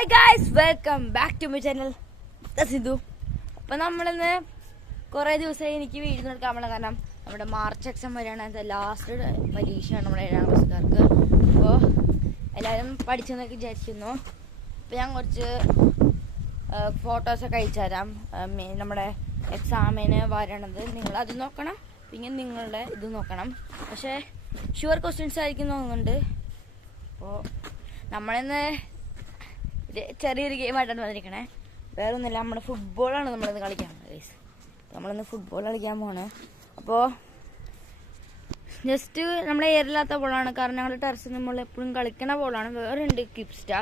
Hi guys, welcome back to my channel Sindhu. അപ്പം നമ്മളിന്ന് കുറേ ദിവസമായി എനിക്ക് വീഡിയോ എടുക്കാൻ കാരണം നമ്മുടെ മാർച്ച് എക്സാം വരെയാണ്. അത് ലാസ്റ്റ് പരീക്ഷയാണ് നമ്മുടെ 7ാം ക്ലാസ്സുകാർക്ക്. അപ്പോൾ എല്ലാവരും പഠിച്ചെന്നൊക്കെ വിചാരിക്കുന്നു. അപ്പോൾ ഞാൻ കുറച്ച് ഫോട്ടോസൊക്കെ അയച്ചു തരാം. നമ്മുടെ എക്സാമിന് വരണത് നിങ്ങൾ അത് നോക്കണം, പിന്നെ നിങ്ങളുടെ ഇത് നോക്കണം. പക്ഷേ ഷുവർ ക്വസ്റ്റ്യൻസ് ആയിരിക്കും തോന്നുന്നുണ്ട്. അപ്പോൾ നമ്മളിന്ന് ചെറിയൊരു ഗെയിമായിട്ടാണ് വന്നിരിക്കണേ. വേറെ ഒന്നുമില്ല, നമ്മുടെ ഫുട്ബോളാണ് നമ്മളിന്ന് കളിക്കാൻ പോകുന്നത് ഗൈസ്. നമ്മളിന്ന് ഫുട്ബോൾ കളിക്കാൻ പോവാണ്. അപ്പോൾ ജസ്റ്റ് നമ്മുടെ എയറില്ലാത്ത ബോളാണ്, കാരണം ഞങ്ങളുടെ ടെറസിൽ നമ്മൾ എപ്പോഴും കളിക്കണ ബോളാണ്. വേറെ ഉണ്ട് കിപ്സ്റ്റ,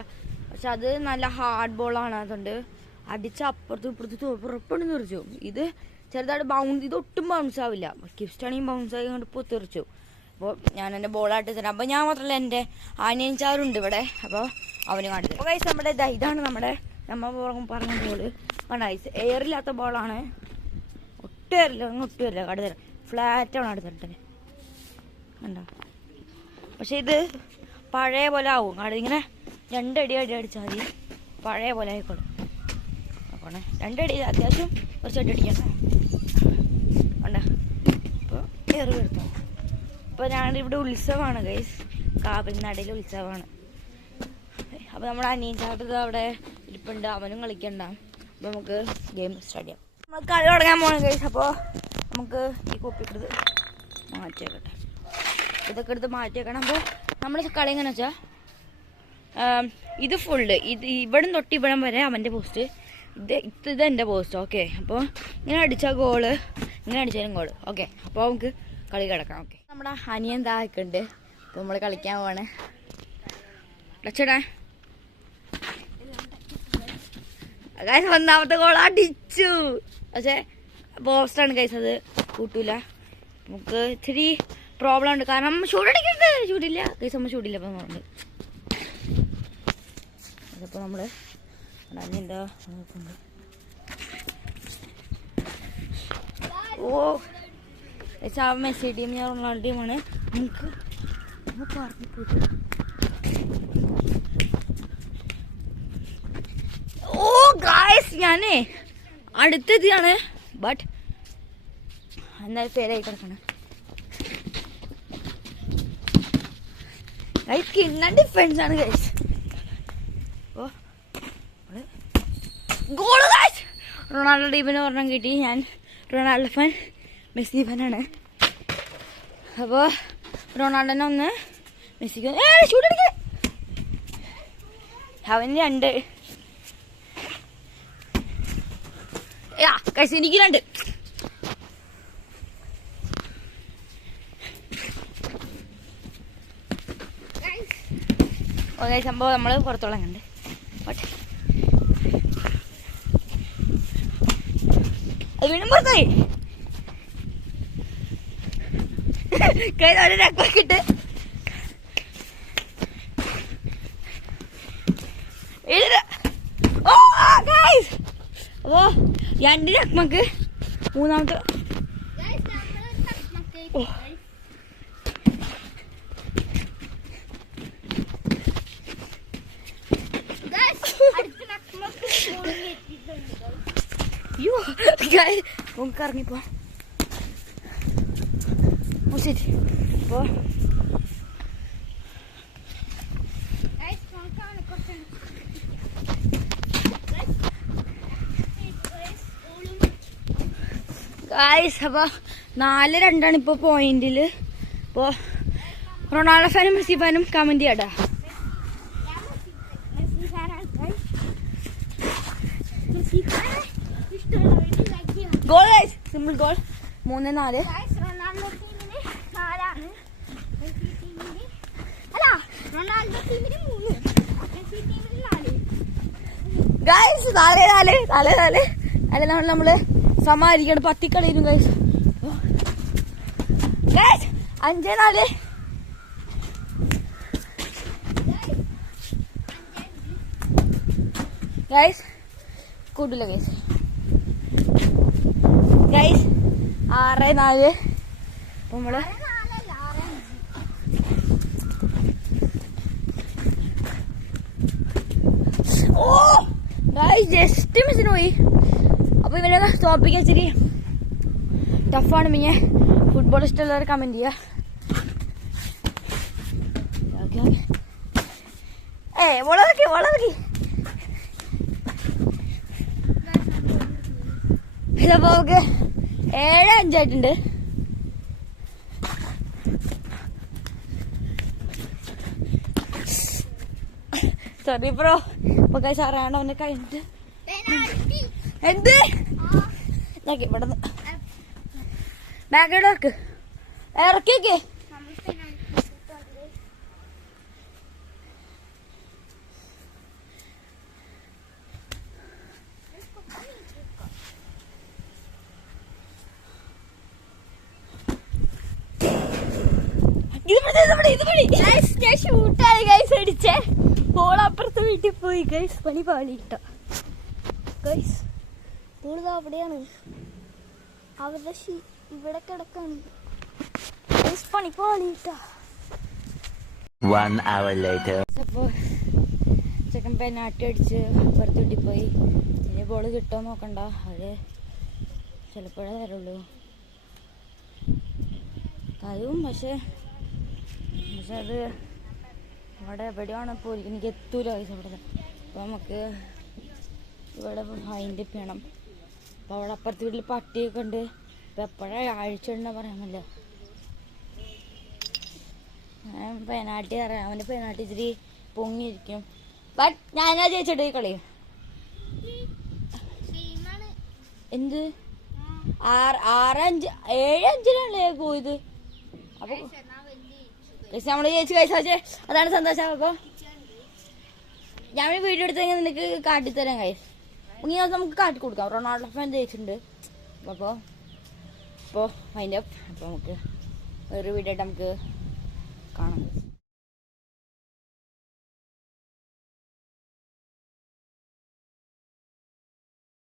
പക്ഷെ അത് നല്ല ഹാർഡ് ബോളാണ്. അതുകൊണ്ട് അടിച്ച് അപ്പുറത്തും ഇപ്പുറത്തും ഉറപ്പുണ്ട് തെറിച്ചു. ഇത് ചെറുതായിട്ട് ബൗൺസ്, ഇത് ഒട്ടും ബൗൺസ് ആവില്ല. കിപ്സ്റ്റാണെങ്കിൽ ബൗൺസ് ആയി കൊണ്ട് ഇപ്പോൾ തെറിച്ചു. അപ്പോൾ ഞാൻ എൻ്റെ ബോളായിട്ട് തരാം. അപ്പോൾ ഞാൻ മാത്രമല്ല, എൻ്റെ ആനയഞ്ചാറുണ്ട് ഇവിടെ. അപ്പോൾ അവന് കാണിച്ചു. അപ്പോൾ ഗൈസ്, നമ്മുടെ ഇതാണ് നമ്മുടെ പറഞ്ഞ ബോള്. കണ്ട ഗൈസ്, എയറില്ലാത്ത ബോളാണ്. ഒട്ടും എയറില്ല, ഒട്ടും വരില്ല. കടുതരാം, ഫ്ലാറ്റാണ് അടുത്തിട്ട് കണ്ടോ. പക്ഷെ ഇത് പഴയ പോലെ ആവും. ഇങ്ങനെ രണ്ടടി അടിച്ചാൽ മതി, പഴയ പോലെ ആയിക്കോളും. നോക്കണേ, രണ്ടടി അത്യാവശ്യം കുറച്ച് അടിക്കണം. കണ്ട, ഇപ്പോൾ എയർ എടുത്തു. അപ്പോൾ ഞങ്ങളുടെ ഉത്സവമാണ് ഗൈസ്, കാപ്പിനടയിൽ ഉത്സവമാണ്. അപ്പോൾ നമ്മുടെ അനിയൻചാട്ടത് അവിടെ ഇരിപ്പുണ്ട്, അവനും കളിക്കണ്ട. അപ്പോൾ നമുക്ക് ഗെയിം സ്റ്റാർട്ട് ചെയ്യാം. നമ്മൾ കളി തുടങ്ങാൻ പോകണം ഗൈസ്. അപ്പോൾ നമുക്ക് ഈ കോപ്പിക്കെടുത്ത് മാറ്റി വെക്കട്ടെ, ഇതൊക്കെ എടുത്ത് മാറ്റി വെക്കണം. അപ്പോൾ നമ്മൾ കളി എങ്ങനെ വെച്ചാൽ, ഇത് ഫുള്ള്, ഇത് ഇവിടം തൊട്ട് ഇവിടം വരെ അവൻ്റെ പോസ്റ്റ്, ഇത് എൻ്റെ പോസ്റ്റ്. ഓക്കെ, അപ്പോൾ ഇങ്ങനെ അടിച്ചാൽ ഗോള്, ഇങ്ങനെ അടിച്ചാലും ഗോള്. ഓക്കെ, അപ്പോൾ നമുക്ക് കളി കിടക്കാം. ഓക്കെ, നമ്മുടെ അനിയൻ താക്കുണ്ട്. അപ്പോൾ നമ്മൾ കളിക്കാൻ പോവാണ്. ടച്ചടാ ഗൈസ്, ഒന്നാമത്തെ ഗോൾ അടിച്ചു. പക്ഷേ പോസ്റ്റാണ് ഗൈസ്, അത് കൂട്ടൂല. നമുക്ക് ഇത്തിരി പ്രോബ്ലം ഉണ്ട്, കാരണം ഷൂട്ടടിക്കരുത്. ഷൂട്ടില്ല ഗൈസ്, നമ്മൾ ഷൂട്ടില്ല. അപ്പം പറഞ്ഞു അതിപ്പോൾ നമ്മൾ എന്താ നോക്കുന്നുണ്ട്. ഓ ഗൈസ്, ആ മെസ്സി ടീം, ഞാൻ റൊണാൾഡോ ടീമാണ്. നമുക്ക് പറഞ്ഞു പോയിട്ട് ഗായ്സ്, ഞാനേ അടുത്തെത്തിയാണ്. ബട്ട് എന്തായാലും ഫെയിലായി കിടക്കണം ഗൈസ്. കിണ്ണ ഡിഫൻസ് ആണ് ഗൈസ്. ഓ ഗോൾ ഗൈസ്, റൊണാൾഡോ ടീമിന് ഒരെണ്ണം കിട്ടി. ഞാൻ റൊണാൾഡോ ഫാൻ, മെസ്സി ഫാനാണ്. അപ്പോൾ റൊണാൾഡോനെ ഒന്ന്, മെസ്സിക്ക് ഷൂട്ടടിക്കുക. അവന് 2 ഗൈസ്, എനിക്ക് 2. ഓക്കെ, സംഭവം നമ്മൾ പുറത്തോളം കണ്ട്. ബട്ട് അത് വീണ്ടും പുറത്തായി. ഒരു രക്കിട്ട് അപ്പോൾ 2 രക്മക്ക് മൂന്നാമത്തെ നമുക്ക് ഇറങ്ങിപ്പോ. ശരി, അപ്പോൾ ഗായ്സ്, അപ്പോൾ 4-2 ഇപ്പോൾ പോയിന്റിൽ. ഇപ്പോൾ റൊണാൾഡോ ഫാനും മെസ്സി ഫാനും കമന്റ് ചെയ്യാടാ. Goal guys, simple goal. 3-4. Guys 4-4 അല്ല, നമ്മള് സമാരിക്കണം. 10 കളിയിലും ഗൈസ്. ഗൈസ് 5-4. ഗൈസ് കൂട്ടില്ല ഗൈസ്. ഗൈസ് 6-4. നമ്മള് ഓ ജസ്റ്റ് മിസ്സിന് പോയി. അപ്പൊ ഇവനെ തോപ്പിക്കാൻ ഇച്ചിരി ടഫാണ്. പിന്നെ ഫുട്ബോൾ ഇഷ്ടമുള്ളവർ കമന്റ് ചെയ്യുക. വളർക്കി ഇതപ്പോ നമുക്ക് 7-5 ആയിട്ടുണ്ട്. Sorry bro. അപ്പൊ കൈ സാറാണ് അവനെ കഴിഞ്ഞിട്ട് എന്ത് നോക്കി ഇവിടെ ബാഗിടെ ഇറക്കിയൊക്കെ ഷൂട്ടായി ഗൈസ് അടിച്ചേ. ബോൾ അപ്പുറത്ത് വീട്ടിൽ പോയി ഗൈസ്. പണി പാളിയിട്ട ഗൈസ്. ബോൾ അവിടെയാണ്, അവരുടെ ഇവിടെ കിടക്കാണ് ഗൈസ്. പണി പാളിയിട്ട. അപ്പൊ ചെക്കൻ പെനാട്ടി അടിച്ച് അപ്പുറത്ത് വീട്ടിൽ പോയി. ഇനി ബോള് കിട്ടുമോ നോക്കണ്ട, അവര് ചിലപ്പോഴേ തരുള്ളൂ തരും. പക്ഷെ അത് ഇവിടെ എവിടെയാണ് പോയി എനിക്ക് എത്തൂല പൈസ ഇവിടെ. അപ്പോൾ നമുക്ക് ഇവിടെ ഫൈൻ്റെ ചെയ്യണം. അപ്പോൾ അവിടെ അപ്പുറത്തെ വീട്ടിൽ പട്ടിയൊക്കെ ഉണ്ട്. ഇപ്പം എപ്പോഴാണ് ആഴ്ച ഉണ്ടെന്ന് പറയാമല്ലോ. പെനാട്ടി അറിയാം, അവൻ്റെ പെനാട്ടി ഇച്ചിരി പൊങ്ങിയിരിക്കും. ബട്ട് ഞാനാ ജയിച്ചിട്ട് ഈ കളി. എന്ത് 7-5 പോയത്. അപ്പൊ നമ്മള് ജയിച്ചു കഴിച്ചാച്ചേ, അതാണ് സന്തോഷം. അപ്പൊ ഞാൻ വീഡിയോ എടുത്തെങ്കിൽ നിനക്ക് കാട്ടിത്തരാം കൈസ്. ഇനി നമുക്ക് കാട്ടി കൊടുക്കാം. റൊണാൾഡോ ഫാൻ ജയിച്ചിട്ടുണ്ട്. അപ്പോൾ അതിൻ്റെ അപ്പോൾ നമുക്ക് വേറൊരു വീഡിയോ ആയിട്ട് നമുക്ക് കാണാം.